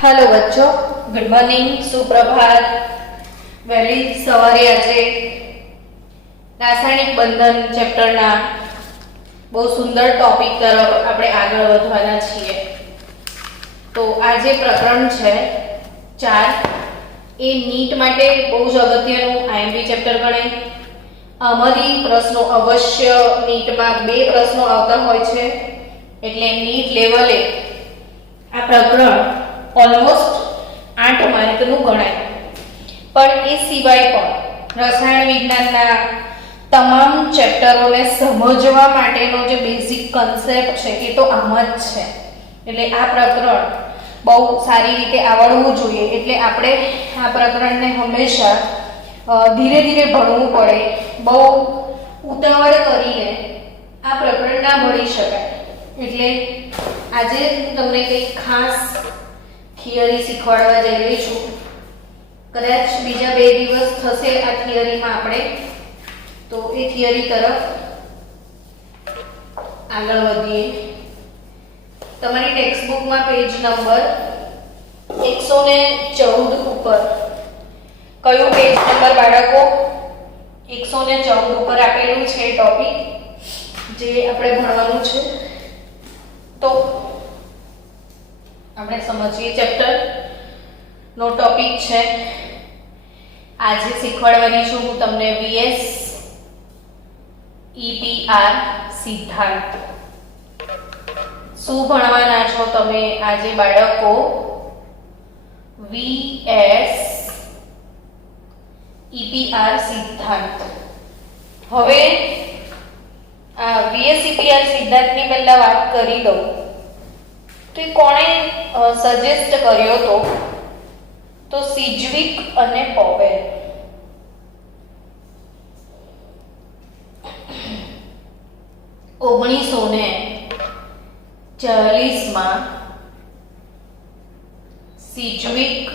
Hello बच्चों, good morning, सुप्रभात। वહેલી સવારે આજે રાસાયણિક બંધન ચેપ્ટરના બહુ સુંદર ટોપિક તરફ આપણે આગળ વધવાના છીએ। તો આજે પ્રકરણ છે 4 એ નીટ માટે બહુ જ અગત્યનું આઈએમપી ચેપ્ટર ગણાય। આમાંથી પ્રશ્નો અવશ્ય નીટમાં 2 પ્રશ્નો આવતા હોય છે, એટલે નીટ લેવલે આ પ્રકરણ ઓલમોસ્ટ 8 માર્કનું ગણાય। પણ એ સિવાય પણ રસાયણ વિજ્ઞાનના તમામ ચેપ્ટરોને સમજવા માટેનો જે બેઝિક કન્સેપ્ટ છે એ તો આમ જ છે, એટલે આ પ્રકરણ બહુ સારી રીતે આવડવું જોઈએ। એટલે આપણે આ પ્રકરણને હંમેશા ધીરે ધીરે ભણવું પડે, બહુ ઉતાવળ કરીને આ પ્રકરણ ના ભણી શકાય। એટલે આજે હું તમને કંઈક ખાસ થિયરી શીખવાડવા જઈ રહી છું। કદાચ બીજા 2 દિવસ થશે આ થિયરીમાં આપણે, તો એ થિયરી તરફ આગળ વધીએ। તમારી ટેક્સ્ટબુકમાં પેજ નંબર 114 ઉપર કયું પેજ નંબર બાળકો? 114 ઉપર આપેલું છે ટોપિક જે આપણે ભણવાનું છે। તો આપણે સમજીએ ચેપ્ટર નો ટોપિક છે। આજે શીખવાડવાની છું હું તમને VS EPR સિદ્ધાંત। શું ભણવાના છો તમે આજે બાળકો? VS EPR સિદ્ધાંત। હવે આ VS EPR સિદ્ધાંતની પહેલા વાત કરી દઉં તો એ કોણે સજેસ્ટ કર્યો તો સિજ્વિક અને પોવેલ। માં સિજ્વિક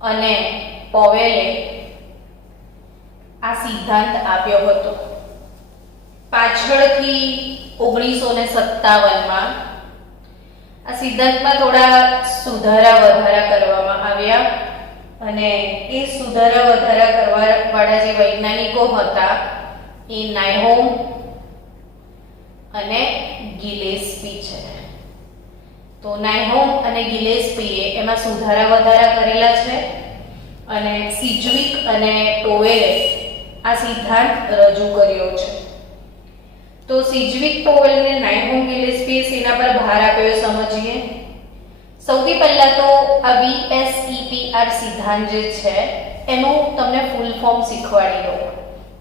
અને પોવેલે આ સિદ્ધાંત આપ્યો હતો। પાછળથી 1957માં આ સિદ્ધાંતમાં થોડા સુધારા વધારા કરવામાં આવ્યા, અને એ સુધારા વધારા કરવાવાળા જે વૈજ્ઞાનિકો હતા એ નાયહોમ અને ગિલેસ્પી છે। તો નાયહોમ અને ગિલેસ્પીએ એમાં સુધારા વધારા કરેલા છે, અને સિજ્વિક અને પોવેલે આ સિદ્ધાંત રજૂ કર્યો છે। તો સિજ્વિક, પોવેલ અને નાયહોમ ગિલેસ્પીએ શેના પર ભાર આપ્યો સમજીએ। સૌથી પહેલા તો આ VS EPR સિદ્ધાંત જે છે એનું તમને ફૂલ ફોર્મ શીખવાડી દઉં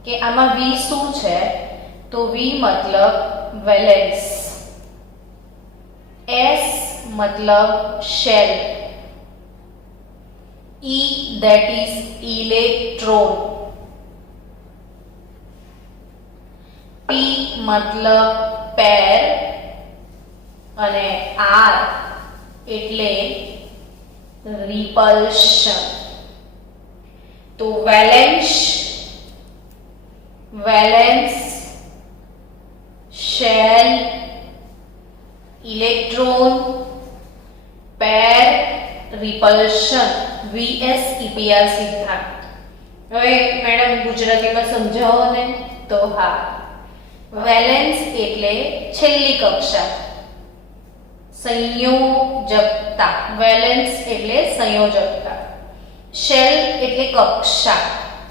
કે આમાં V શું છે। તો V મતલબ વેલેન્સ, S મતલબ shell, E that is electron, P મતલબ પેર, અને R એટલે રિપલ્શન। તો valence, shell, electron, pair, repulsion, VS EPR સિદ્ધાંત। હવે મેડમ ગુજરાતીમાં સમજાવો ને? તો હા, વેલેન્સ એટલે છેલ્લી કક્ષા, સંયોજકતા, વેલેન્સ એટલે સંયોજકતા, શેલ એટલે કક્ષા,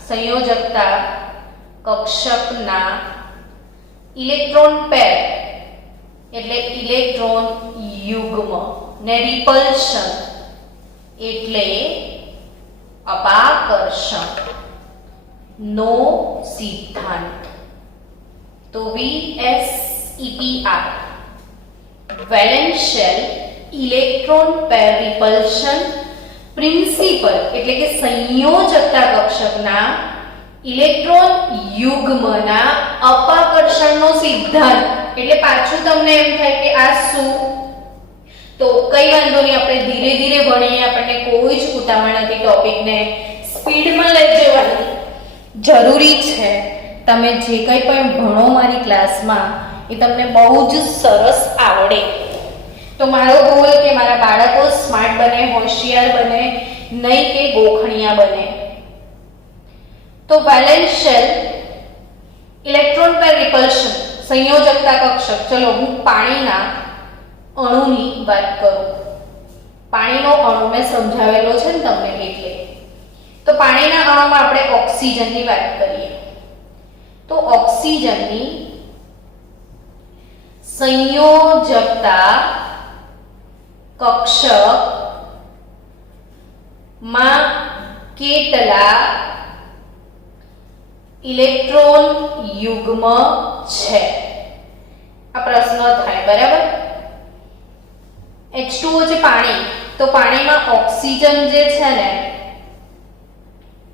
સંયોજકતા કક્ષકના, ઇલેક્ટ્રોન પેર એટલે ઇલેક્ટ્રોન યુગ્મ, ને રિપલ્શન એટલે અપાકર્ષણ નો સિદ્ધાંત। તો VS EPR valence, shell, electron pair, repulsion principle એટલે કે સંયોજકતા કક્ષકના ઇલેક્ટ્રોન યુગ્મના અપાકર્ષણનો સિદ્ધાંત। એટલે પાછું તમને એમ થાય કે આ શું? તો કઈ વાંધો નહીં, આપણે ધીરે ધીરે ભણીએ, આપણને કોઈ જ ઉતાવળ નથી, ટોપિકને સ્પીડમાં લઈ જવાની જરૂરી છે। તમે જે કંઈ પણ ભણો મારી ક્લાસમાં એ તમને બહુ જ સરસ આવડે। તો મારો ગોલ કે મારા બાળકો સ્માર્ટ બને, હોશિયાર બને, નહીં કે ગોખણિયા બને. તો વેલેન્સ શેલ, ઇલેક્ટ્રોન પેર રિપલ્શન, સંયોજકતા કક્ષક. ચલો હું પાણીના અણુની વાત કરું. પાણીનો અણુ મેં સમજાવેલો છે ને તમને, એટલે તો પાણીના અણુમાં આપણે ઓક્સિજનની વાત કરીએ. તો ઓક્સિજનની સંયોજકતા કક્ષક માં કેટલા ઇલેક્ટ્રોન યુગ્મ છે? આ પ્રશ્ન થાય, બરાબર. H2O છે પાણી, તો પાણીમાં ઓક્સિજન જે છે ને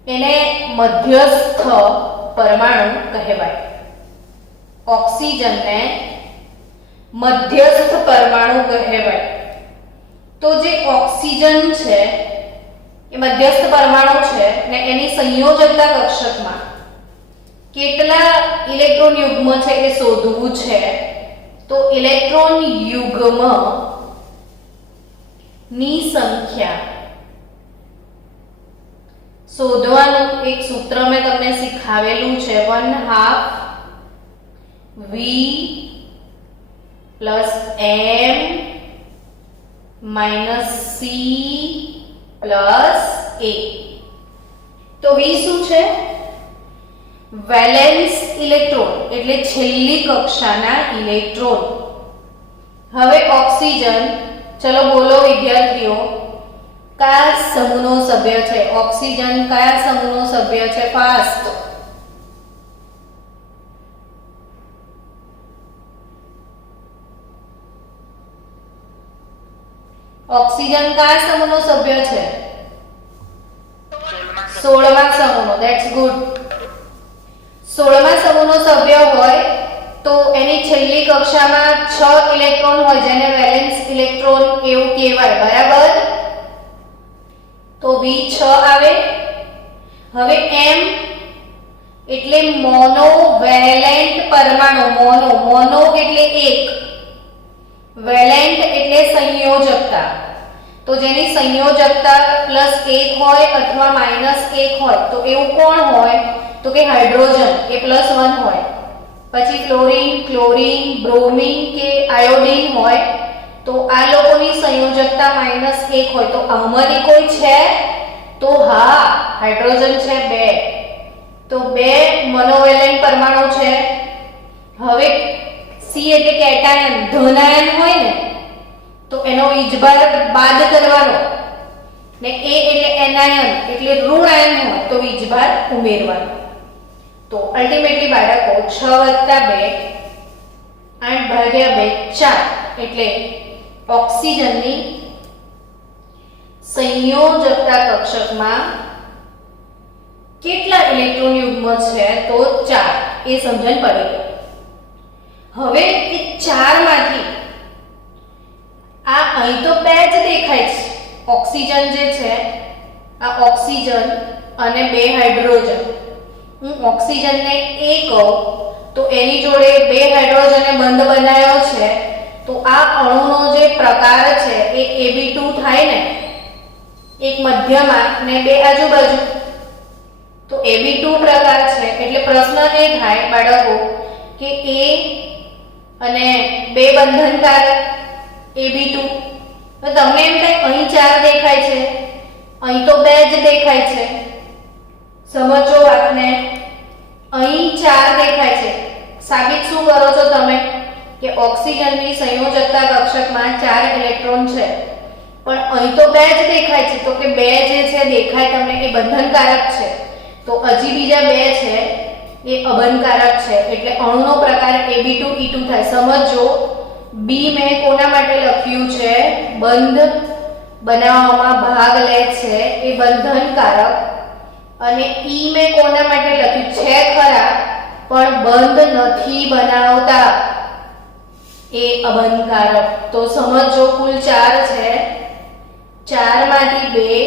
એને મધ્યસ્થ પરમાણુ કહેવાય. ઓક્સિજનને મધ્યસ્થ પરમાણુ કહેવાય. તો જે ઓક્સિજન છે એ મધ્યસ્થ પરમાણુ છે ને એની સંયોજકતા કક્ષકમાં કેટલા ઇલેક્ટ્રોન યુગ્મ છે એ શોધવું છે. તો ઇલેક્ટ્રોન યુગ્મ ની સંખ્યા શોધવાનું એક સૂત્ર મેં તમને શીખવાવેલું છે, 1/2 V plus M minus C plus A. તો V શું છે? વેલેન્સ ઇલેક્ટ્રોન, એટલે છેલ્લી કક્ષાના ઇલેક્ટ્રોન. હવે ઓક્સિજન, ચલો બોલો વિદ્યાર્થીઓ, કયા સમૂહનો સભ્ય છે? ઓક્સિજન કયા સમૂહનો સભ્ય છે? ફાસ્ટ. ઓક્સિજન કયા સમૂહનો સભ્ય છે? 16મા સમૂહનો. That's good. 16મા સમૂહનો સભ્ય હોય તો એની છેલ્લી કક્ષામાં 6 ઇલેક્ટ્રોન હોય, જેને વેલેન્સ ઇલેક્ટ્રોન એવું કહેવાય, બરાબર. તો V6 આવે. હવે M એટલે મોનોવેલેન્ટ પરમાણુ. મોનો એટલે એક, વેલેન્ટ એટલે સંયોજકતા. તો જેની સંયોજકતા +1 હોય અથવા -1 હોય, તો એવું કોણ હોય? તો કે હાઇડ્રોજન, એ +1 હોય. પછી ફ્લોરીન, ક્લોરીન, બ્રોમીન કે આયોડીન હોય, તો આ લોકોની સંયોજકતા -1 હોય. તો આમાંથી કોઈ છે? તો હા, હાઇડ્રોજન છે 2. તો 2 મોનોવેલેન્ટ પરમાણુ છે. હવે C એટલે કેટાયન, ધનાયન હોય ને, તો એનો વીજભાર બાદ કરવાનો, ને A એટલે એનાયન એટલે ઋણાયન હોય, તો વીજભાર ઉમેરવાનો. તો અલ્ટિમેટલી બાળકો 6 + 2 8/2 4, એટલે ઓક્સિજનની સંયોજકતા કક્ષકમાં કેટલા ઇલેક્ટ્રોન યુગ્મ છે? તો 4. એ સમજણ પડી ગઈ. હવે એ 4 માંથી આ અહીં તો 2 જ દેખાય છે. ઓક્સિજન જે છે, આ ઓક્સિજન અને 2 હાઇડ્રોજન. હું ઓક્સિજનને A કહું તો એની જોડે 2 હાઇડ્રોજને બંધ બનાવ્યો છે, તો આ અણુનો જે પ્રકાર છે એ Ab2 થાય ને, એક મધ્યમાં ને 2 આજુબાજુ. તો Ab2 પ્રકાર છે. એટલે પ્રશ્ન એ થાય બાળકો કે A અને 2 બંધનકારક Ab2. તો તમને એમ થાય અહીં 4 દેખાય છે, અહીં તો 2 જ દેખાય છે. સમજો વાતને. અહીં 4 દેખાય છે. સાબિત શું કરો છો તમે? કે ઓક્સિજનની સંયોજકતા કક્ષકમાં 4 ઇલેક્ટ્રોન છે, પણ અહીં તો 2 જ દેખાય છે. તો કે 2 જે છે દેખાય તમને એ બંધનકારક છે, તો હજી બીજા 2 છે એ અબંધકારક છે. એટલે અણુનો પ્રકાર Ab2E2 થાય. સમજો, B મેં કોના માટે લખ્યું છે? બંધ બનાવવામાં ભાગ લે છે, એ બંધનકારક. અને E મેં કોના માટે લખ્યું છે? ખરા, પણ બંધ નથી બનાવતા, એ અબંધકારક. તો સમજો કુલ 4 છે. 4 માંથી 2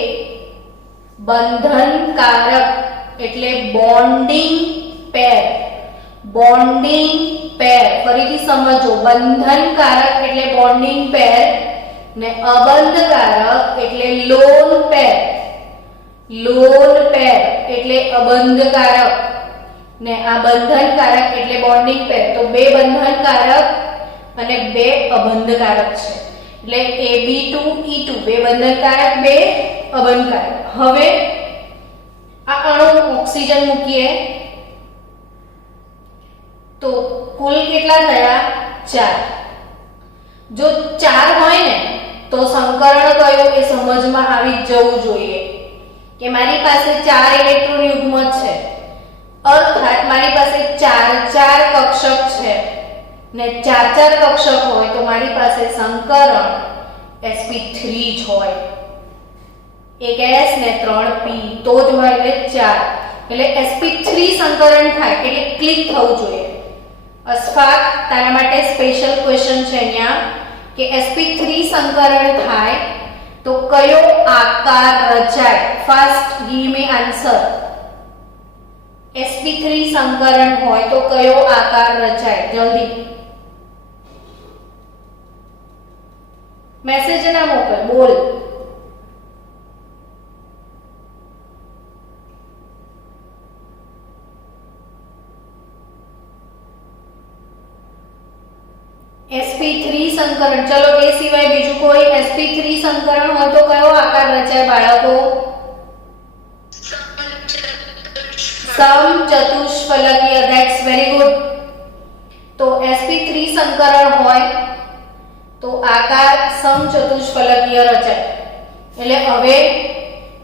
બંધનકારક એટલે બોન્ડિંગ પેર. બોન્ડિંગ પેર ફરીથી સમજો, બંધનકારક એટલે બોન્ડિંગ પેર, ને અબંધકારક એટલે લોન પેર, લોન પેર એટલે અબંધકારક, ને આ બંધનકારક એટલે બોન્ડિંગ પેર. તો બે બંધનકારક અને બે અબંધકારક છે એટલે Ab2E2 બે બંધનકારક બે અબંધકારક. હવે આ અણુ ઓક્સિજન મૂકીએ તો કુલ કેટલા થયા? 4. જો 4 હોય ને તો સંકરણ કયું એ સમજમાં આવી જવું જોઈએ કે મારી પાસે 4 ઇલેક્ટ્રોન યુગ્મ છે, અર્થાત મારી પાસે 4 કક્ષક છે ને 4 કક્ષક હોય તો મારી પાસે સંકરણ sp3 જ હોય, એક s ને 3 p તો જ હોય એટલે 4. એટલે sp3 સંકરણ થાય એટલે ક્લિક થવું જોઈએ. અશફાક તારા માટે સ્પેશિયલ ક્વેશ્ચન છે અહીંયા કે sp3 સંકરણ થાય તો કયો આકાર રચાય? Fast give me answer. sp3 સંકરણ હોય તો કયો આકાર રચાય? જલ્દી મેસેજ ના મોકલ, બોલ. sp3 સંકરણ, ચલો એ સિવાય બીજું કોઈ sp3 સંકરણ હોય તો કયો આકાર રચાય બાળકો? સમચતુષ્ફલકીય. That's very good. તો sp3 સંકરણ હોય તો આકાર સમચતુષ્ફલકીય રચાય. એટલે હવે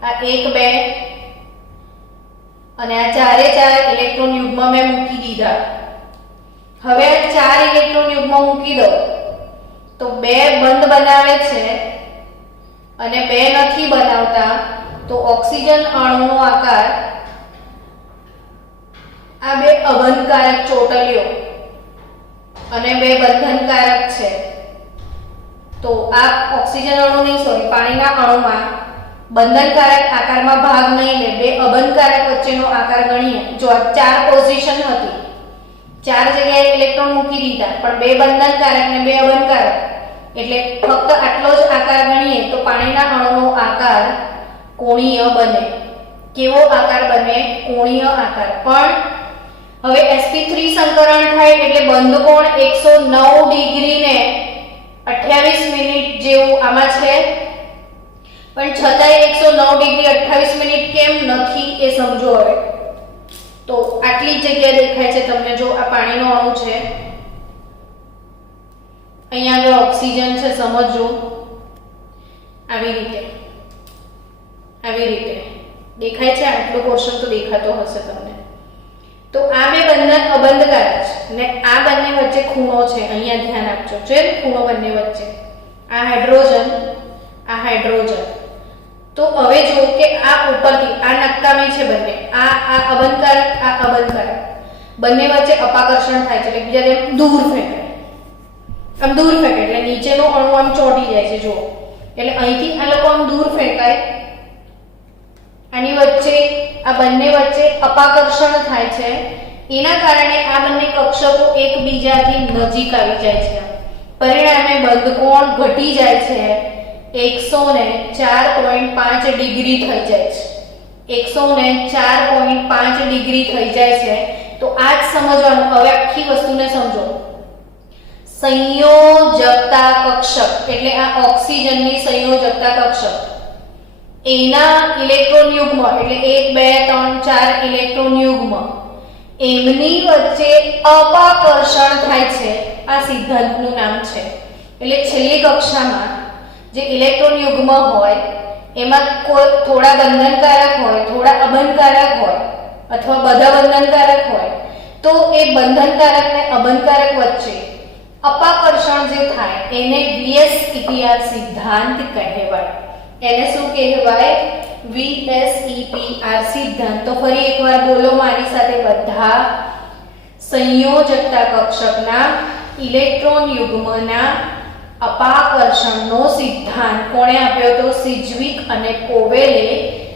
આ 1 2 અને આ 4 ઇલેક્ટ્રોન યુગ્મ મેં મૂકી દીધા. હવે આ 4 ઇલેક્ટ્રોન યુગ્મ મૂકી દો તો 2 બંધ બનાવે છે અને 2 નથી બનાવતા. તો ઓક્સિજન અણુનો આકાર આ 2 અબંધકારક ચોટલીઓ અને 2 બંધનકારક છે. તો આ ઓક્સિજન અણુ નહીં, સોરી, પાણીના અણુમાં બંધનકારક આકારમાં ભાગ નહીં લે. 2 અબંધકારક વચ્ચેનો આકાર ગણીએ. જો આ 4 પોઝિશન હતી, 4 જગ્યાએ ઇલેક્ટ્રોન મૂકી દીધા પણ 2 બંધનકારક ને 2 અબંધકારક, એટલે ફક્ત આટલો જ આકાર ગણીએ તો પાણીના અણુનો આકાર કોણીય બને. કેવો આકાર બને? કોણીય આકાર. પણ હવે sp3 સંકરણ થાય એટલે બંધ કોણ 109 ડિગ્રી ને 28 મિનિટ જેવું આમાં છે, પણ છતાંય 109 ડિગ્રી 28 મિનિટ કેમ નથી એ સમજો. હવે તો આટલી જ જગ્યા દેખાય છે તમને. જો આ પાણીનો અણુ છે, અહીંયા આગળ ઓક્સિજન છે, સમજો. આવી રીતે દેખાય છે. આટલો પોર્શન તો દેખાતો હશે તમને. તો આ 2 બંધન અબંધકારક છે ને આ બંને વચ્ચે ખૂણો છે. અહીંયા ધ્યાન આપજો. છે ખૂણો બંને વચ્ચે. આ હાઇડ્રોજન. તો હવે જો કે આ ઉપરથી આ નકામી છે બંને, આ અબંધકારક, આ અબંધકારક, બંને વચ્ચે અપાકર્ષણ થાય છે એટલે બીજાને દૂર ફેંકાય. આમ દૂર ફેંકાય એટલે નીચેનો અણુ આમ ચોંટી જાય છે. જો એટલે અહીંથી આ લોકો આમ દૂર ફેંકાય, આની વચ્ચે આ બંને વચ્ચે અપાકર્ષણ થાય છે. એના કારણે આ બંને કક્ષકો એકબીજાથી નજીક આવી જાય છે. પરિણામે બંધકોણ ઘટી જાય છે, 104.5 ડિગ્રી થઈ જાય છે. 104.5 ડિગ્રી થઈ જાય છે. તો આ જ સમજવાનું. હવે આખી વસ્તુને સમજો. સંયોજકતા કક્ષક એટલે આ ઓક્સિજનની સંયોજકતા કક્ષક, એના ઇલેક્ટ્રોન યુગ્મ એટલે 1 2 3 4 ઇલેક્ટ્રોન યુગ્મ, એમની વચ્ચે અપાકર્ષણ થાય છે. આ સિદ્ધાંતનું નામ છે. એટલે છેલ્લી કક્ષામાં જે ઇલેક્ટ્રોન યુગ્મ હોય એમાં કોઈ થોડા બંધનકારક હોય, થોડા અબંધકારક હોય અથવા બધા બંધનકારક હોય, તો એ બંધનકારક ને અબંધકારક વચ્ચે અપાકર્ષણ જે થાય એને VSEPR સિદ્ધાંત કહેવાય. એને શું કહેવાય? VSEPR સિદ્ધાંત. તો ફરી એકવાર બોલો મારી સાથે બધા. સંયોજકતા કક્ષકના ઇલેક્ટ્રોન યુગ્મના અપાકર્ષણનો સિદ્ધાંત કોણે આપ્યો તો? સિજ્વિક અને પોવેલે.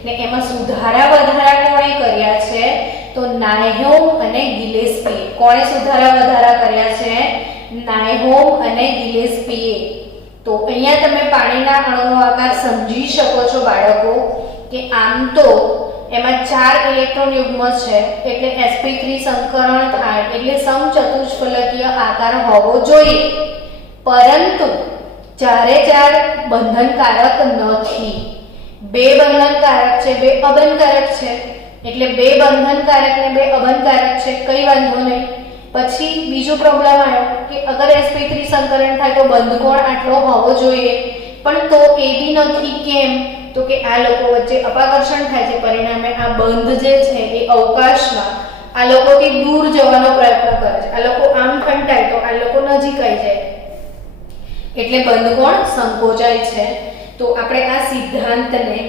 ને એમાં સુધારા વધારા કોણે કર્યા છે? તો નાયહોમ અને ગિલેસ્પીએ. કોણે સુધારા વધારા કર્યા છે? નાયહોમ અને ગિલેસ્પીએ. તો અહીંયા તમે પાણીના અણુનો આકાર સમજી શકો છો બાળકો કે આમ તો એમાં 4 ઇલેક્ટ્રોન યુગ્મ છે એટલે sp3 સંકરણ થાય એટલે સમચતુષ્ફલકીય આકાર હોવો જોઈએ, પરંતુ ચારે ચાર બંધનકારક નથી. બે બંધનકારક છે, બે અબંધકારક છે, એટલે બે બંધનકારક ને બે અબંધકારક છે, કઈ વાંધો નહીં. પછી બીજો પ્રોબ્લેમ આવ્યો કે અગર sp3 સંકરણ થાય તો બંધકોણ આટલો હોવો જોઈએ, પણ તો એ બી નથી. કેમ? તો કે આ લોકો વચ્ચે અપાકર્ષણ થાય છે, પરિણામે આ બંધ જે છે એ અવકાશમાં આ લોકોથી દૂર જવાનો પ્રયત્ન કરે છે. આ લોકો આમ ફંટાય તો આ લોકો નજીક આવી જાય એટલે બંધકોણ સંકોચાય છે. તો આપણે આ સિદ્ધાંતને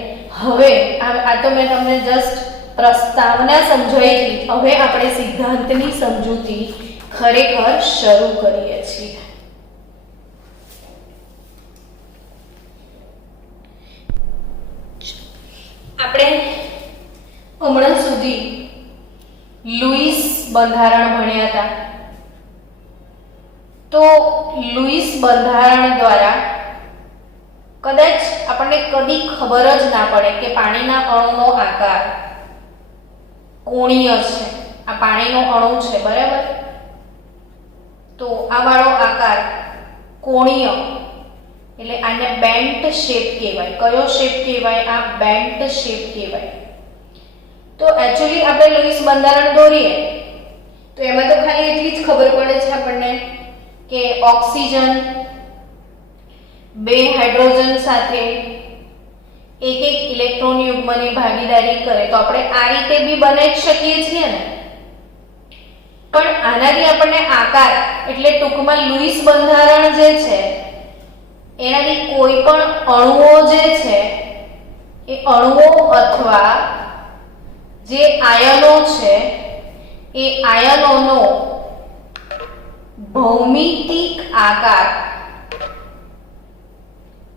હવે આ તો મેં તમને જસ્ટ પ્રસ્તાવના સમજાવી હતી, હવે આપણે સિદ્ધાંતની સમજૂતી ખરેખર શરૂ કરીએ છીએ. આપણે હમણાં સુધી લુઈસ બંધારણ ભણ્યા હતા. તો લુઈસ બંધારણ દ્વારા કદાચ આપણને કદી ખબર જ ના પડે કે પાણીના અણુનો આકાર કોણીય છે. આ પાણીનો અણુ છે, બરાબર? તો આ વાળો આકાર કોણીય એટલે આને બેન્ટ શેપ કહેવાય. કયો શેપ કહેવાય? આ બેન્ટ શેપ કહેવાય. તો એક્ચ્યુઅલી આપણે લુઈસ બંધારણ દોરીએ તો એમાં તો ખાલી એટલી જ ખબર પડે છે આપણને કે ઓક્સિજન બે હાઇડ્રોજન સાથે એક એક ઇલેક્ટ્રોન યુગ્મની ભાગીદારી કરે તો આપણે આ રીતે બી બનાવી શકીએ છીએ ને. પણ આનાથી આપણને આકાર એટલે ટૂંકમાં લુઈસ બંધારણ જે છે એનાથી કોઈ પણ અણુઓ જે છે એ અણુઓ અથવા જે આયનો છે એ આયનોનો ભૌમિતિક આકાર,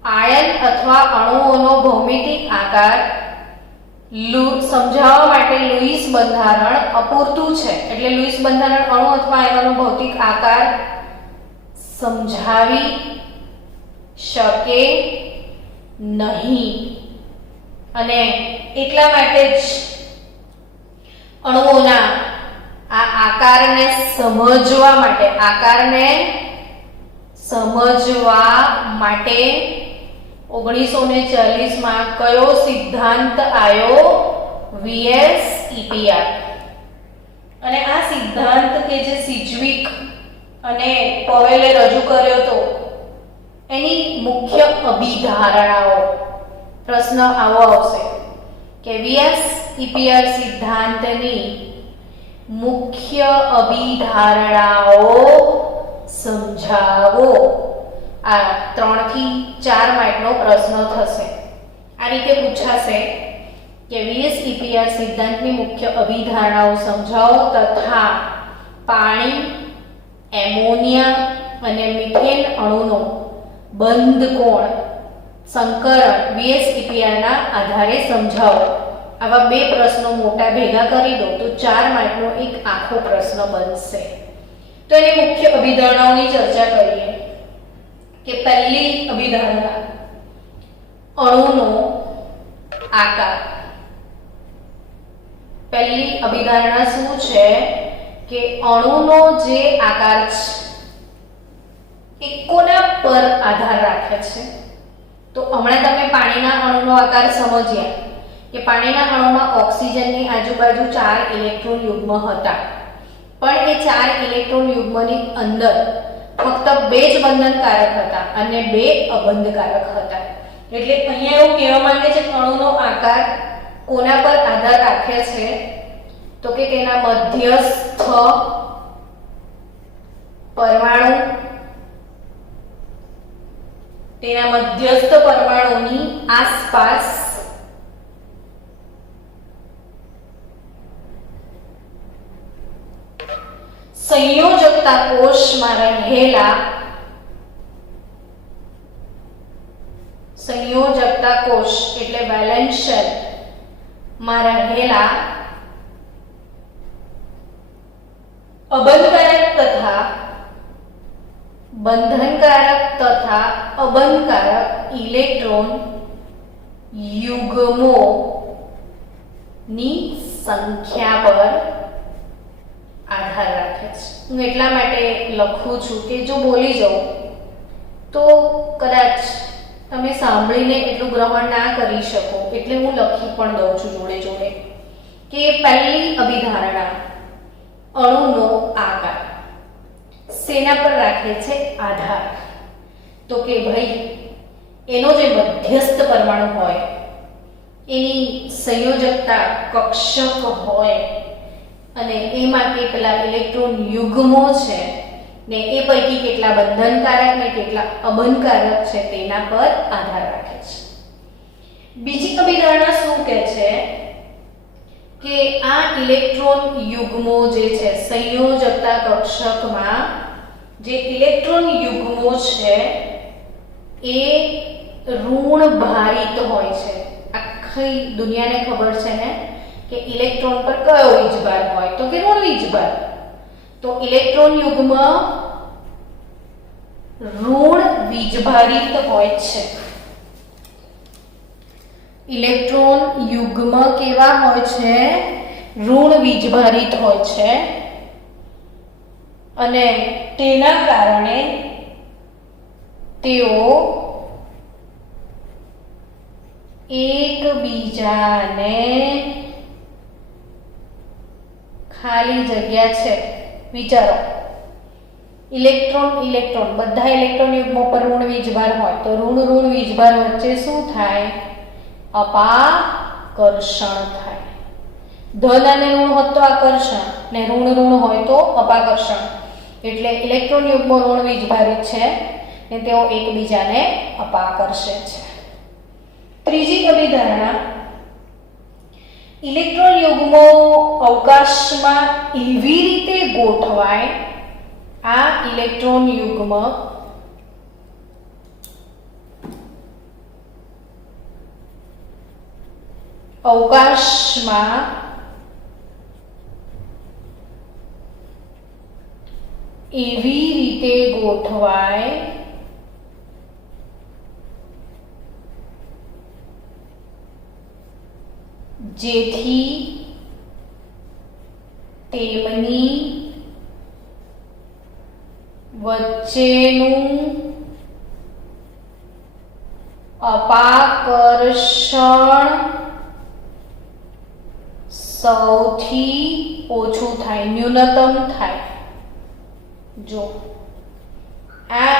આયન અથવા અણુઓનો ભૌમિતિક આકાર સમજાવવા માટે લુઈસ બંધારણ અપૂરતું છે. એટલે લુઈસ બંધારણ અણુ અથવા આયનોનો ભૌતિક આકાર સમજાવી શકે નહીં, અને એટલા માટે જ અણુઓના આ આકારને સમજવા માટે 1940 માં કયો સિદ્ધાંત આવ્યો? VSEPR. અને આ સિદ્ધાંત કે જે સિજ્વિક અને પવેલે રજૂ કર્યો હતો એની મુખ્ય અભિધારણાઓ. પ્રશ્ન આવો આવશે કે VSEPR સિદ્ધાંતની મુખ્ય અભિધારણાઓ સમજાવો. આ 3 થી 4 માર્કનો પ્રશ્ન થશે. આ રીતે પૂછાશે કે VSEPR સિદ્ધાંતની મુખ્ય અભિધારણાઓ સમજાવો તથા પાણી, એમોનિયા અને મિથેન અણુનો બંધકોણ સંકરણ VSEPR ના આધારે સમજાવો. આવા બે પ્રશ્નો મોટા ભેગા કરી દો તો 4 માર્કનો એક આખો પ્રશ્ન બનશે. તો એની મુખ્ય અભિધારણાઓની ચર્ચા કરીએ કે પહેલી અભિધારણા અણુનો આકાર. પહેલી અભિધારણા શું છે કે અણુનો જે આકાર છે એ કોના પર આધાર રાખે છે? તો હમણાં તમે પાણીના અણુનો આકાર સમજ્યા કે પાણીના અણુમાં ઓક્સિજનની આજુબાજુ 4 ઇલેક્ટ્રોન યુગ્મ હતા, પણ એ 4 ઇલેક્ટ્રોન યુગ્મની અંદર ફક્ત 2 જ બંધનકારક હતા અને 2 અબંધકારક હતા. એટલે અહીંયા એવું કહેવા માંગે છે કે અણુનો આકાર કોના પર આધાર રાખે છે? તો કે તેના મધ્યસ્થ પરમાણુની આસપાસ સંયોજકતા કોષમાં રહેલા સંયોજકતા કોષ એટલે વેલેન્સ શેલ માં રહેલા અબંધકારક તથા બંધનકારક તથા અબંધકારક ઇલેક્ટ્રોન યુગ્મોની સંખ્યા પર આધાર રાખે છે. હું એટલા માટે લખું છું કે જો બોલી જાઉં તો કદાચ તમે સાંભળીને એટલું ગ્રહણ ના કરી શકો, એટલે હું લખી પણ દઉં છું જોડે જોડે કે પહેલી અભિધારણા અણુનો આકાર શેના પર રાખે છે? આધાર. તો કે ભાઈ એનો જે મધ્યસ્થ પરમાણુ હોય એની સંયોજકતા કક્ષક હોય અને એમાં કેટલા ઇલેક્ટ્રોન યુગ્મો છે ને એ પૈકી કેટલા બંધનકારક ને કેટલા અબંધકારક છે તેના પર આધાર રાખે છે. બીજી અભિધારણા શું કહે છે કે આ ઇલેક્ટ્રોન યુગ્મો જે છે સંયોજકતા કક્ષકમાં જે ઇલેક્ટ્રોન યુગ્મો છે એ ઋણ ભારિત હોય છે. આખી દુનિયાને ખબર છે ને કે ઇલેક્ટ્રોન પર કયો વીજભાર હોય? તો કે ઋણ વીજભાર. તો ઇલેક્ટ્રોન યુગ્મ ઋણ વીજભારિત હોય છે. ઇલેક્ટ્રોન યુગ્મ કેવા હોય છે? ઋણ વીજભારિત હોય છે અને તેના કારણે તેઓ એકબીજાને ખાલી જગ્યા છે. વિચારો, ઇલેક્ટ્રોન બધા ઇલેક્ટ્રોન યુગ્મો પર ઋણ વીજભાર હોય તો ઋણ વીજભાર વચ્ચે શું થાય? અપાકર્ષણ થાય. ધન અને ઋણ હોય તો આકર્ષણ ને ઋણ હોય તો અપાકર્ષણ. એટલે ઇલેક્ટ્રોન યુગ્મો ઋણ વીજભારિત છે ને તેઓ એકબીજાને અપાકર્ષે છે. ત્રીજી અભિધારણા ઇલેક્ટ્રોન યુગ્મો અવકાશમાં એવી રીતે ગોઠવાય, આ ઇલેક્ટ્રોન યુગ્મ અવકાશમાં એવી રીતે ગોઠવાય જેથી તેમની વચ્ચેનું અપાકર્ષણ સૌથી ઓછું થાય, ન્યૂનતમ થાય. જો આ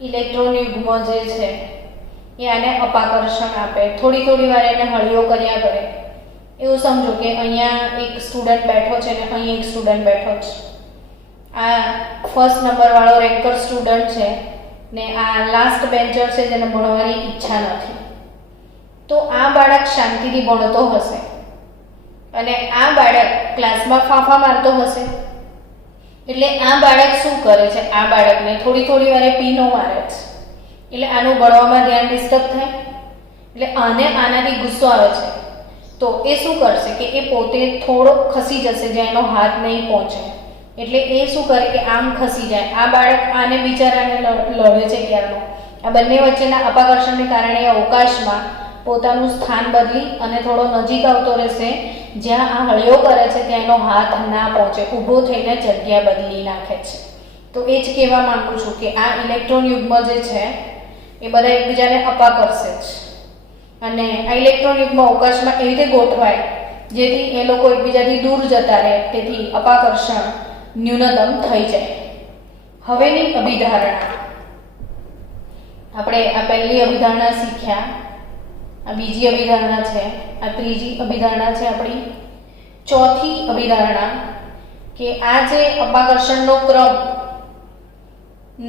ઇલેક્ટ્રોન યુગ્મ જે છે એ આને અપાકર્ષણ આપે, થોડી વાર એને હળીઓ કર્યા કરે. એવું સમજો કે અહીંયા એક સ્ટુડન્ટ બેઠો છે ને અહીં એક સ્ટુડન્ટ બેઠો છે. આ ફર્સ્ટ નંબર વાળો રેન્કર સ્ટુડન્ટ છે ને આ લાસ્ટ બેન્ચર છે જેને ભણવાની ઈચ્છા નથી. તો આ બાળક શાંતિથી ભણતો હશે અને આ બાળક ક્લાસમાં ફાંફા મારતો હશે. એટલે આ બાળક શું કરે છે? આ બાળકને થોડી વારે પીનો મારે છે. એટલે આનું ભણવામાં ધ્યાન ડિસ્ટર્બ થાય. એટલે આનાથી ગુસ્સો આવે છે તો એ શું કરશે કે એ પોતે થોડો ખસી જશે જ્યાં એનો હાથ નહીં પહોંચે. એટલે એ શું કરે કે આમ ખસી જાય. આ બાળક આને બિચારાને લડે છે ક્યારનો. આ બંને વચ્ચેના અપાકર્ષણને કારણે અવકાશમાં પોતાનું સ્થાન બદલી અને થોડો નજીક આવતો રહેશે. જ્યાં આ હળીઓ કરે છે ત્યાં એનો હાથ ના પહોંચે, ઊભો થઈને જગ્યા બદલી નાખે છે. તો એ જ કહેવા માંગુ છું કે આ ઇલેક્ટ્રોન યુગ્મ જે છે એ બધા એકબીજાને અપાકર્ષે છે અને આ ઇલેક્ટ્રોન યુગ્મ અવકાશમાં એવી રીતે ગોઠવાય જેથી એ લોકો એકબીજાથી દૂર જતા રહે, તેથી અપાકર્ષણ ન્યૂનતમ થઈ જાય. હવેની અભિધારણા આપણે આ પહેલી અભિધારણા શીખ્યા, આ બીજી અભિધારણા છે, આ ત્રીજી અભિધારણા છે આપણી. ચોથી અભિધારણા કે આ જે અપાકર્ષણનો ક્રમ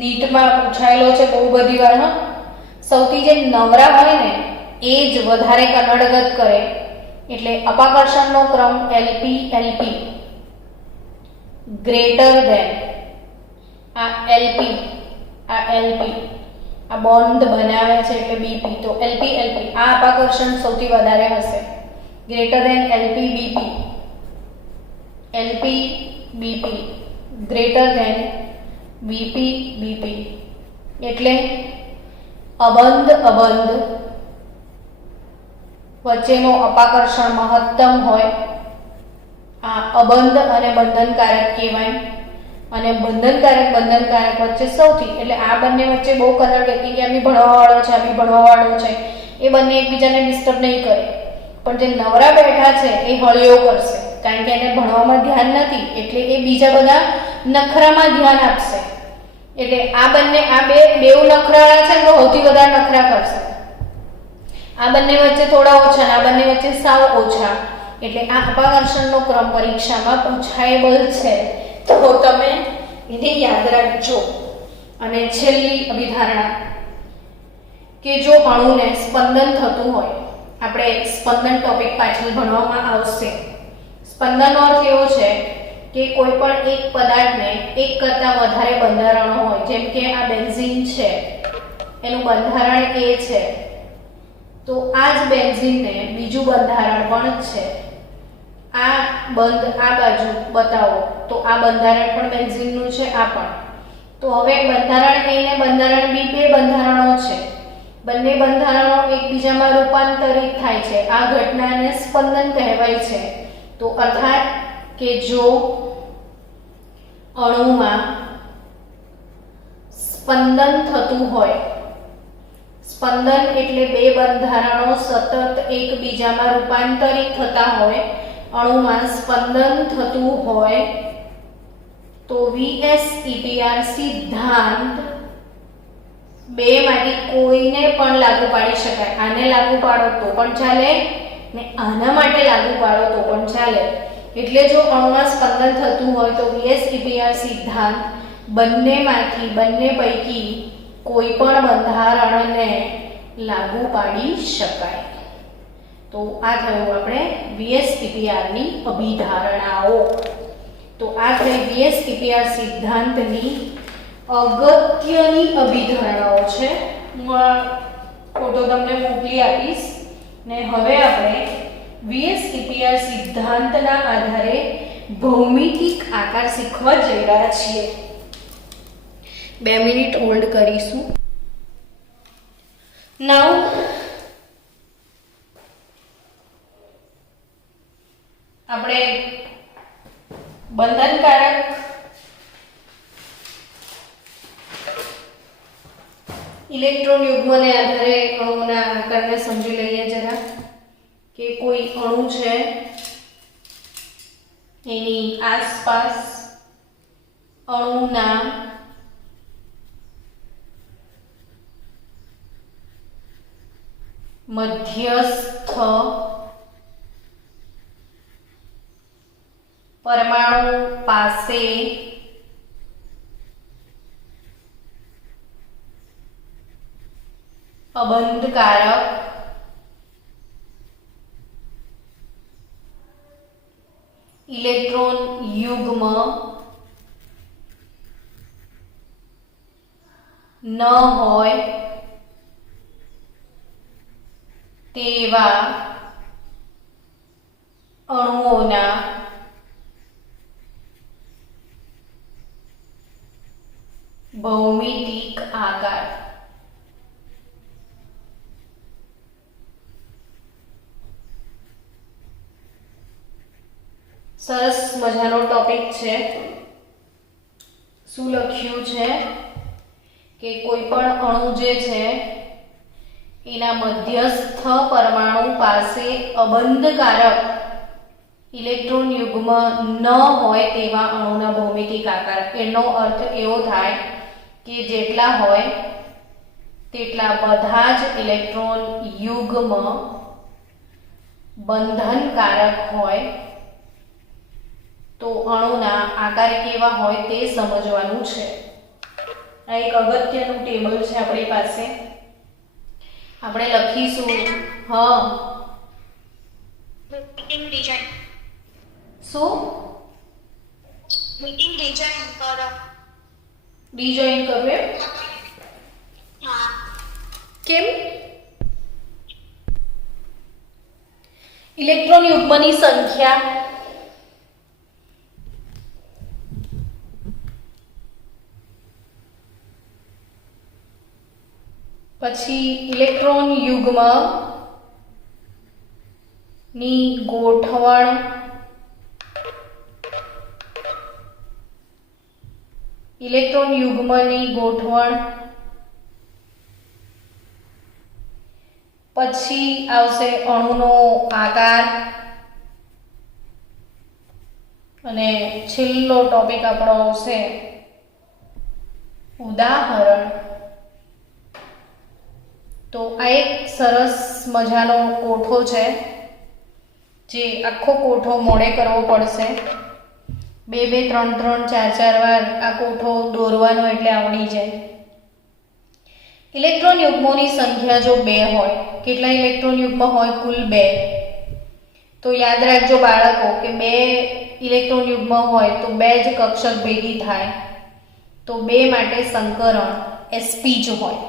નીટમાં પૂછાયેલો છે બહુ બધી વાર. સૌથી જે નવરા હોય ને એ જ વધારે કનડગત કરે. એટલે અપાકર્ષણનો ક્રમ LP ગ્રેટર ધેન આ LP આ બોન્ડ બનાવે છે એટલે BP. તો LP આ અપાકર્ષણ સૌથી વધારે હશે. Greater than LP BP greater than VP BP એટલે અબંધ અબંધ વચ્ચેનો અપાકર્ષણ મહત્તમ હોય, આ અબંધ અને બંધનકારક કહેવાય. અને બંધનકારક વચ્ચે સૌથી એટલે આ બંને વચ્ચે બહુ કનેક્ટિંગ કે આ બી ભણવાવાળો છે, આ બી ભણવાવાળો છે, એ બંને એકબીજાને ડિસ્ટર્બ નહીં કરે. પણ જે નવરા બેઠા છે એ હળિયો કરશે, કારણ કે એને ભણવામાં ધ્યાન નથી એટલે એ બીજા બધા નખરામાં ધ્યાન આપશે. એટલે આ બેઉ નખરાળા છે તો સૌથી વધારે નખરા કરશે. આ બંને વચ્ચે થોડા ઓછા અને આ બંને વચ્ચે સાવ ઓછા. એટલે આ અપાકર્ષણનો ક્રમ પરીક્ષામાં પૂછાયેબલ છે, તો તમે એને યાદ રાખજો. અને છેલ્લી અભિધારણા કે જો અણુને સ્પંદન થતું હોય, આપણે સ્પંદન ટોપિક પાછળ ભણવામાં આવશે. સ્પંદનનો અર્થ એવો છે કે કોઈ પણ એક પદાર્થને એક કરતાં વધારે બંધારણો હોય, જેમ કે આ બેન્ઝીન છે એનું બંધારણ A છે, તો આ જ બેન્ઝીનને બીજું બંધારણ પણ છે. આ બંધ આ બાજુ બતાવો તો આ બંધારણ પણ બેન્ઝીનનું છે, આ પણ. તો હવે બંધારણ A ને બંધારણ B બે બંધારણો છે, બંને બંધારણો એકબીજામાં રૂપાંતરિત થાય છે. આ ઘટનાને સ્પંદન કહેવાય છે. તો અર્થાત કે જો અણુમાં સ્પંદન થતું હોય, સ્પંદન એટલે બે બંધારણો સતત એકબીજામાં રૂપાંતરિત થતા હોય, અણુમાં સ્પંદન થતું હોય તો VSEPR સિદ્ધાંત બેમાંથી કોઈને પણ લાગુ પાડી શકાય. આને લાગુ પાડો તો પણ ચાલે ને આના માટે લાગુ પાડો તો પણ ચાલે. એટલે જો અણુમાં સ્પંદન થતું હોય તો VSEPR સિદ્ધાંત બંને પૈકી કોઈ પણ બંધારણને લાગુ પાડી શકાય. તો આ થયું આપણે VSEPR ની અભિધારણાઓ. તો આ થઈ VSEPR સિદ્ધાંતની અગત્યની અભિધારણાઓ છે. હું ફોટો તમને મોકલી આપીશ. ને હવે આપણે VSEPR સિદ્ધાંતના આધારે ભૌમિતિક આકાર શીખવા જઈ રહ્યા છીએ. 2 મિનિટ હોલ્ડ કરીશું. નાઉ આપણે બંધનકારક ઇલેક્ટ્રોન યુગ્મને આધારે અણુના આકારને સમજી લઈએ જરા. કે કોઈ અણુ છે, એની આસપાસ અણુના મધ્યસ્થ પરમાણુ પાસે અબંધકારક ઇલેક્ટ્રોન યુગ્મ ન હોય તેવા અણુઓના ભૌમિતિક આકાર. સરસ મજાનો ટોપિક છે. શું લખ્યું છે કે કોઈ પણ અણુ જે છે એના મધ્યસ્થ પરમાણુ પાસે અબંધકારક ઇલેક્ટ્રોન યુગ્મ ન હોય તેવા અણુના ભૌમિતિક આકાર. એનો અર્થ એવો થાય કે જેટલા હોય તેટલા બધા જ ઇલેક્ટ્રોન યુગ્મ બંધનકારક હોય. તો અણુના આકાર કેવા હોય તે સમજવાનું છે. આ એક અગત્યનું ટેબલ છે આપણી પાસે. આપણે લખીશું મીટિંગ ડિઝાઇન. શું મીટિંગ ડિઝાઇન કરો. ડિઝાઇન કરવું એમ? હા. કેમ? ઇલેક્ટ્રોન યુગ્મની સંખ્યા પછી ઇલેક્ટ્રોન યુગ્મની ગોઠવણ, ઇલેક્ટ્રોન યુગ્મની ગોઠવણ, પછી આવશે અણુનો આકાર, અને છેલ્લો ટોપિક આપણો આવશે ઉદાહરણ. તો આ એક સરસ મજાનો કોઠો છે, જે આખો કોઠો મોડે કરવો પડશે. 2-2, 3-3, 4-4 વાર આ કોઠો દોરવાનો એટલે આવડી જાય. ઇલેક્ટ્રોન યુગ્મોની સંખ્યા જો 2 હોય, કેટલા ઇલેક્ટ્રોન યુગ્મ હોય? કુલ 2. તો યાદ રાખજો બાળકો કે 2 ઇલેક્ટ્રોન યુગ્મ હોય તો 2 જ કક્ષક ભેગી થાય. તો 2 માટે સંકરણ sp જ હોય.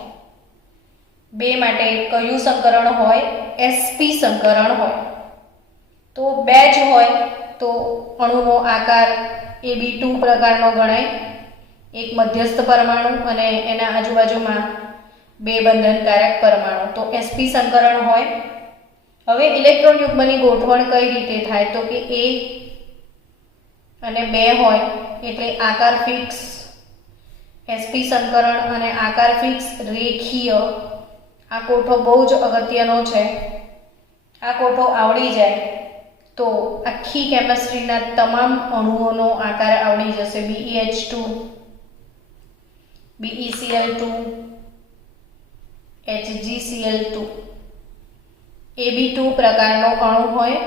2 માટે કયું સંકરણ હોય? sp સંકરણ હોય. તો 2 જ હોય તો અણુનો આકાર AB2 પ્રકારનો ગણાય. એક મધ્યસ્થ પરમાણુ અને એના આજુબાજુમાં 2 બંધનકારક પરમાણુ, તો sp સંકરણ હોય. હવે ઇલેક્ટ્રોન યુગ્મની ગોઠવણ કઈ રીતે થાય? તો કે A અને 2 હોય એટલે આકાર ફિક્સ, sp સંકરણ અને આકાર ફિક્સ રેખીય. આ કોઠો બહુ જ અગત્યનો છે. આ કોઠો આવડી જાય તો આખી કેમિસ્ટ્રીના તમામ અણુઓનો આકાર આવડી જશે. BeH2, BeCl2, HgCl2. AB2 પ્રકારનો અણુ હોય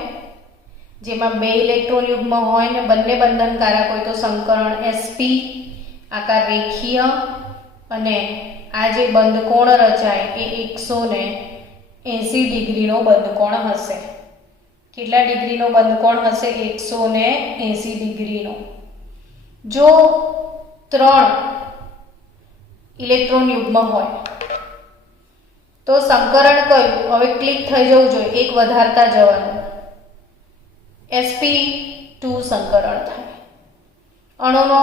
જેમાં 2 ઇલેક્ટ્રોન યુગ્મ હોય ને બંને બંધનકારક હોય તો સંકરણ sp, આકાર રેખીય, અને આ જે બંધકોણ રચાય એ 180 ડિગ્રીનો બંધકોણ હશે. કેટલા ડિગ્રીનો બંધકોણ હશે? 180 ડિગ્રીનો. જો 3 ઇલેક્ટ્રોન યુગ્મ હોય તો સંકરણ કયું? હવે ક્લિક થઈ જવું જોઈએ, એક વધારતા જવાનું. sp2 સંકરણ થાય. અણુનો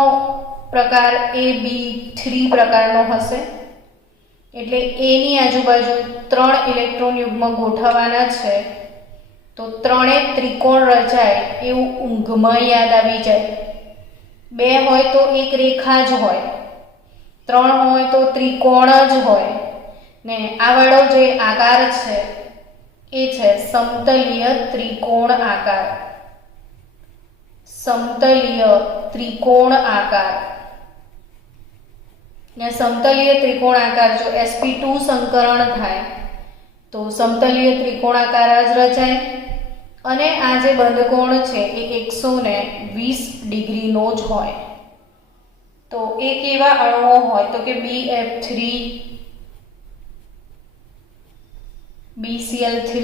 પ્રકાર AB3 પ્રકારનો હશે એટલે A ની આજુબાજુ 3 ઇલેક્ટ્રોન યુગ્મ ગોઠવવાના છે. તો 3 ત્રિકોણ રચાય એવું ઊંઘમાં યાદ આવી જાય. 2 હોય તો એક રેખા જ હોય, 3 હોય તો ત્રિકોણ જ હોય, ને આ વાળો જે આકાર છે એ છે સમતલીય ત્રિકોણ આકાર. સમતલીય ત્રિકોણ આકાર. ને સમતલીય ત્રિકોણ આકાર જો sp2 સંકરણ થાય તો સમતલીય ત્રિકોણાકાર જ રચાય, અને આ જે બંધકોણ છે એ 120 ડિગ્રીનો જ હોય. તો એ કેવા અણુઓ હોય? તો કે BF3, BCl3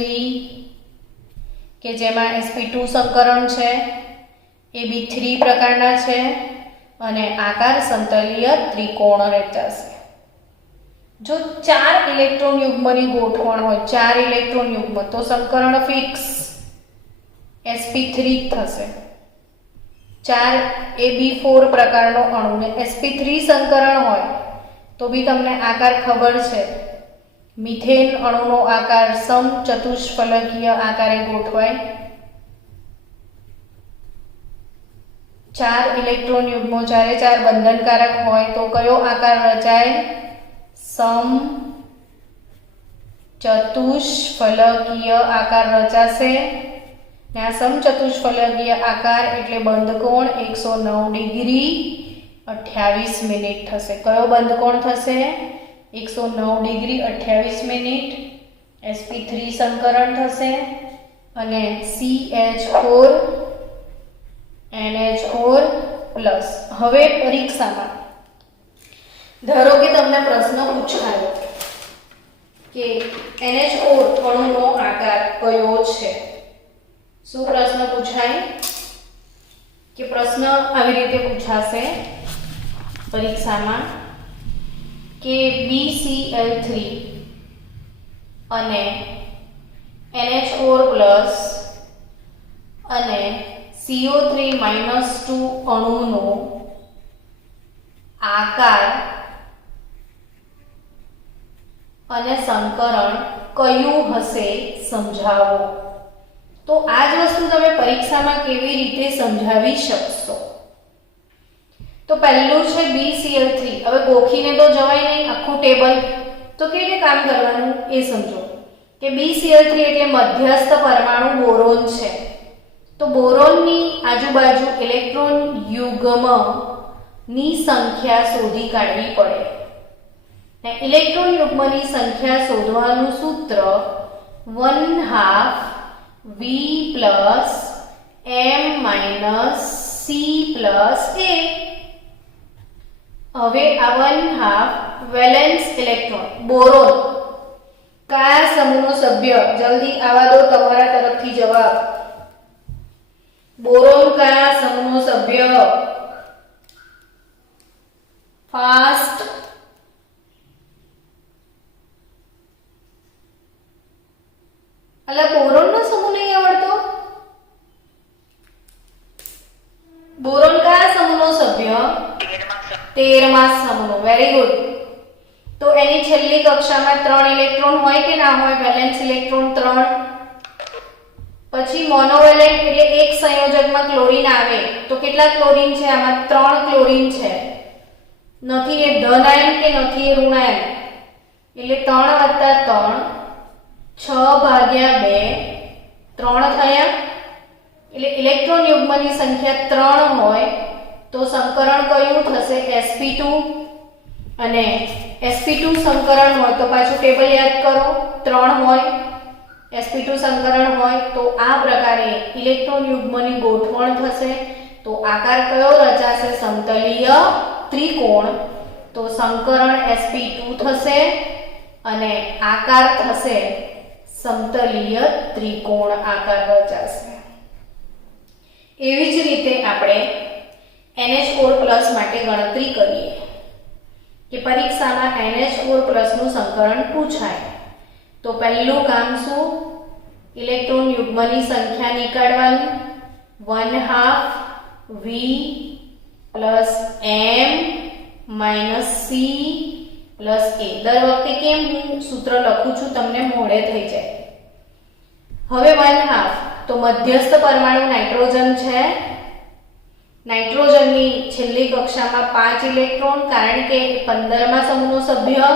કે જેમાં sp2 સંકરણ છે, AB3 પ્રકારના છે, અને આકાર સમતલીય ત્રિકોણ રચાશે. જો 4 ઇલેક્ટ્રોન યુગ્મની ગોઠવણ હોય, 4 ઇલેક્ટ્રોન યુગ્મ, તો સંકરણ ફિક્સ sp3 થશે. 4 AB4 પ્રકારનો અણુ ને sp3 સંકરણ હોય તો બી તમને આકાર ખબર છે. મિથેન અણુનો આકાર સમચતુષ્ફલકીય આકારે ગોઠવાય. 4 ઇલેક્ટ્રોન યુગ્મો 4 બંધનકારક હોય તો કયો આકાર રચાય? સમચતુષ્ફલકીય આકાર રચાશે. ને આ સમચતુષ્ફલકીય આકાર એટલે બંધકોણ 109 ડિગ્રી 28 મિનિટ થશે. કયો બંધકોણ થશે? 109 ડિગ્રી 28 મિનિટ. sp3 સંકરણ થશે અને CH4 NH4 પ્લસ. હવે પરીક્ષામાં ધારો કે તમને પ્રશ્ન પૂછાયો કે NH4 અણુનો આકાર કયો છે? શું પ્રશ્ન પૂછાય? કે પ્રશ્ન આવી રીતે પૂછાશે પરીક્ષામાં કે BCl3 અને NH4 પ્લસ અને CO3 -2 અણુનો આકાર અને સંકરણ કયું હશે સમજાવો. તો આ જ વસ્તુ તમે પરીક્ષામાં કેવી રીતે સમજાવી શકશો? તો પહેલું છે BCl3. હવે ગોખીને તો જવાય નહીં આખું ટેબલ, તો કેવી રીતે કામ કરવાનું એ સમજો. કે BCl3 એટલે મધ્યસ્થ પરમાણુ બોરોન છે. તો બોરોનની આજુબાજુ ઇલેક્ટ્રોન યુગ્મની સંખ્યા શોધી કાઢવી પડે. ને ઇલેક્ટ્રોન યુગ્મની સંખ્યા શોધવાનું સૂત્ર 1/2 V plus m minus c plus a. હવે આ 1/2 વેલેન્સ ઇલેક્ટ્રોન બોરોન કયા સમૂહનો સભ્ય? જલ્દી આવા દો તમારા તરફથી જવાબ. બોરોન કયા સમૂહનો સભ્ય? ફાસ્ટ. અલા બોરોનનો સમૂહ નહીં આવડતો? બોરોન કયા સમૂહનો સભ્ય? 13મા સમૂહનો. Very good. તો એની છેલ્લી કક્ષામાં 3 ઇલેક્ટ્રોન હોય કે ના હોય? Valence electron 3. પછી મોનોવેલેન્ટ એટલે એક સંયોજકમાં ક્લોરીન આવે. તો કેટલા ક્લોરીન છે આમાં? 3 ક્લોરીન છે. નથી એ ધન આયન કે નથી એ ઋણ આયન, એટલે 3 + 3 6/2 3 થયા. એટલે ઇલેક્ટ્રોન યુગ્મની સંખ્યા 3 હોય તો સંકરણ કયું થશે? sp2. અને sp2 સંકરણ હોય તો પાછું ટેબલ યાદ કરો. 3 હોય sp2 સંકરણ હોય તો આ પ્રકારે ઇલેક્ટ્રોન યુગ્મની ગોઠવણ થશે. તો આકાર કયો રચાશે? સમતલીય ત્રિકોણ. તો સંકરણ sp2 થશે અને આકાર થશે સમતલીય ત્રિકોણ આકાર રચાશે. એવી જ રીતે આપણે NH4+ માટે ગણતરી કરીએ કે પરીક્ષામાં NH4+ નું સંકરણ પૂછાય. તો પહેલું કામ શું? ઇલેક્ટ્રોન યુગ્મની સંખ્યા નીકાળવાની. 1/2 V plus m minus c plus a. દર વખતે કેમ હું સૂત્ર લખું છું તમને મોઢે થઈ જાય. હવે 1/2 તો મધ્યસ્થ પરમાણુ નાઇટ્રોજન છે. નાઇટ્રોજનની છેલ્લી કક્ષામાં 5 ઇલેક્ટ્રોન, કારણ કે 15મા સમૂહનો સભ્ય.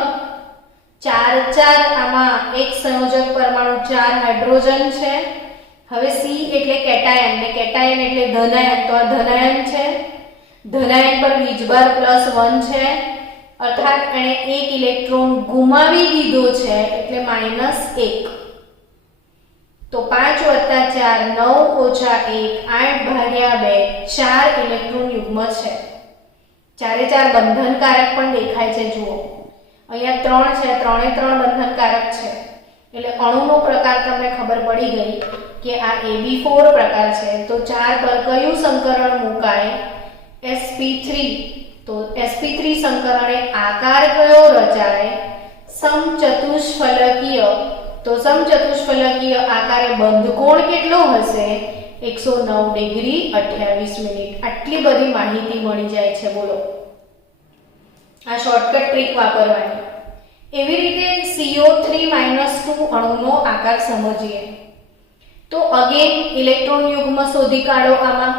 4 આમાં એક સંયોજક પરમાણુ 4 હાઇડ્રોજન છે. હવે C એટલે કેટાયન, ને કેટાયન એટલે ધનાયન, તો આ ધનાયન છે. ધનાયન પર વીજભાર +1 છે, અર્થાત એણે એક ઇલેક્ટ્રોન ગુમાવી દીધો છે એટલે -1. તો 5 + 4 9 - 1 8/2 4 ઇલેક્ટ્રોન યુગ્મ છે. 4 4 બંધનકારક પણ દેખાય છે. જુઓ અહીંયા 3 છે, 3 3 બંધનકારક છે. એટલે અણુનો પ્રકાર તમને ખબર પડી ગઈ કે આ AB4 પ્રકાર છે. તો 4 પર કયું સંકરણ મુકાય? sp3. તો sp3 સંકરણે આકાર કયો રચાય? સમચતુષ્ફલકીય. તો સમચતુષ્ફલકીય આકારે બંધકોણ કેટલો હશે? 109 ડિગ્રી 28 મિનિટ. આટલી બધી માહિતી મળી જાય છે. બોલો, આ શોર્ટકટ ટ્રીક વાપરવાની. એવી રીતે CO3-2 અણુનો આકાર સમજીએ. તો અગેન ઇલેક્ટ્રોન યુગ્મ શોધી કાઢો. આમાં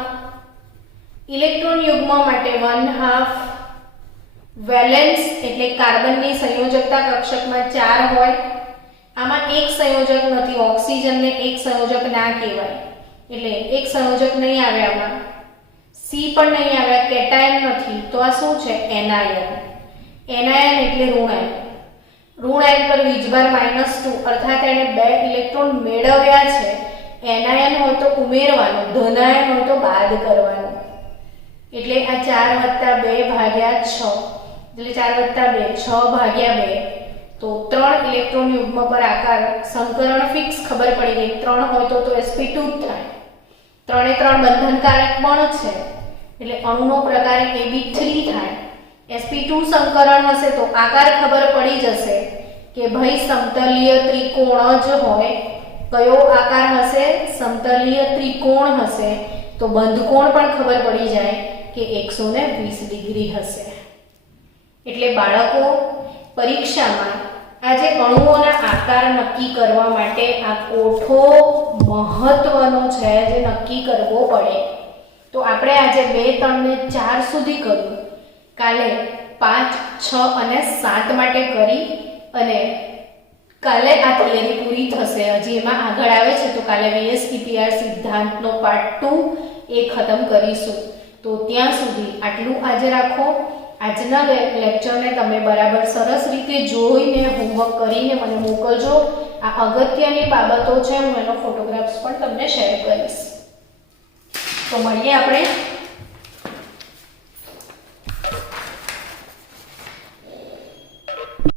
ઇલેક્ટ્રોન યુગ્મ માટે 1/2 વેલેન્સ એટલે કાર્બનની સંયોજકતા કક્ષકમાં 4 હોય. આમાં એક સંયોજક નથી, ઓક્સિજનને એક સંયોજક ના કહેવાય, એટલે એક સંયોજક નહીં આવે. આમાં C પણ નહીં આવે, કેટાયન નથી. તો આ શું છે? એનાયન. એનાયન એટલે ઋણાયન. ઋણાયન પર વીજભાર -2, અર્થાત એને 2 ઇલેક્ટ્રોન મેળવ્યા છે. એનાયન હોય તો ઉમેરવાનું, ધનાયન હોય તો બાદ કરવાનું. એટલે આ 4+2/6, એટલે 4+2 6/2. તો 3 ઇલેક્ટ્રોન યુગ્મ પર આકાર સંકરણ ફિક્સ ખબર પડી ગઈ. 3 હોય તો sp2 જ થાય. 3 3 બંધનકારક પણ છે, એટલે અણુનો પ્રકાર AB3 થાય. sp2 સંકરણ હશે તો આકાર ખબર પડી જશે કે ભાઈ સમતલીય ત્રિકોણ જ હોય. કયો આકાર હશે? સમતલીય ત્રિકોણ હશે. તો બંધકોણ પણ ખબર પડી જાય કે 120 ડિગ્રી હશે. એટલે બાળકો પરીક્ષામાં આજે અણુઓના આકાર નક્કી કરવા માટે આ કોઠો મહત્વનો છે, જે નક્કી કરવો પડે. તો આપણે આજે 2, 3 ને 4 સુધી કર્યું. કાલે 5, 6 અને 7 માટે કરી અને કાલે આ થિયરી પૂરી થશે. હજી એમાં આગળ આવે છે તો કાલે VSEPR સિદ્ધાંતનો પાર્ટ 2 એ ખતમ કરીશું. તો ત્યાં સુધી આટલું આજે રાખો. આજના લેક્ચરને તમે બરાબર સરસ રીતે જોઈને હોમવર્ક કરીને મને મોકલજો. આ અગત્યની બાબતો છે, હું એનો ફોટોગ્રાફ્સ પણ તમને શેર કરીશ. તો મળીએ આપણે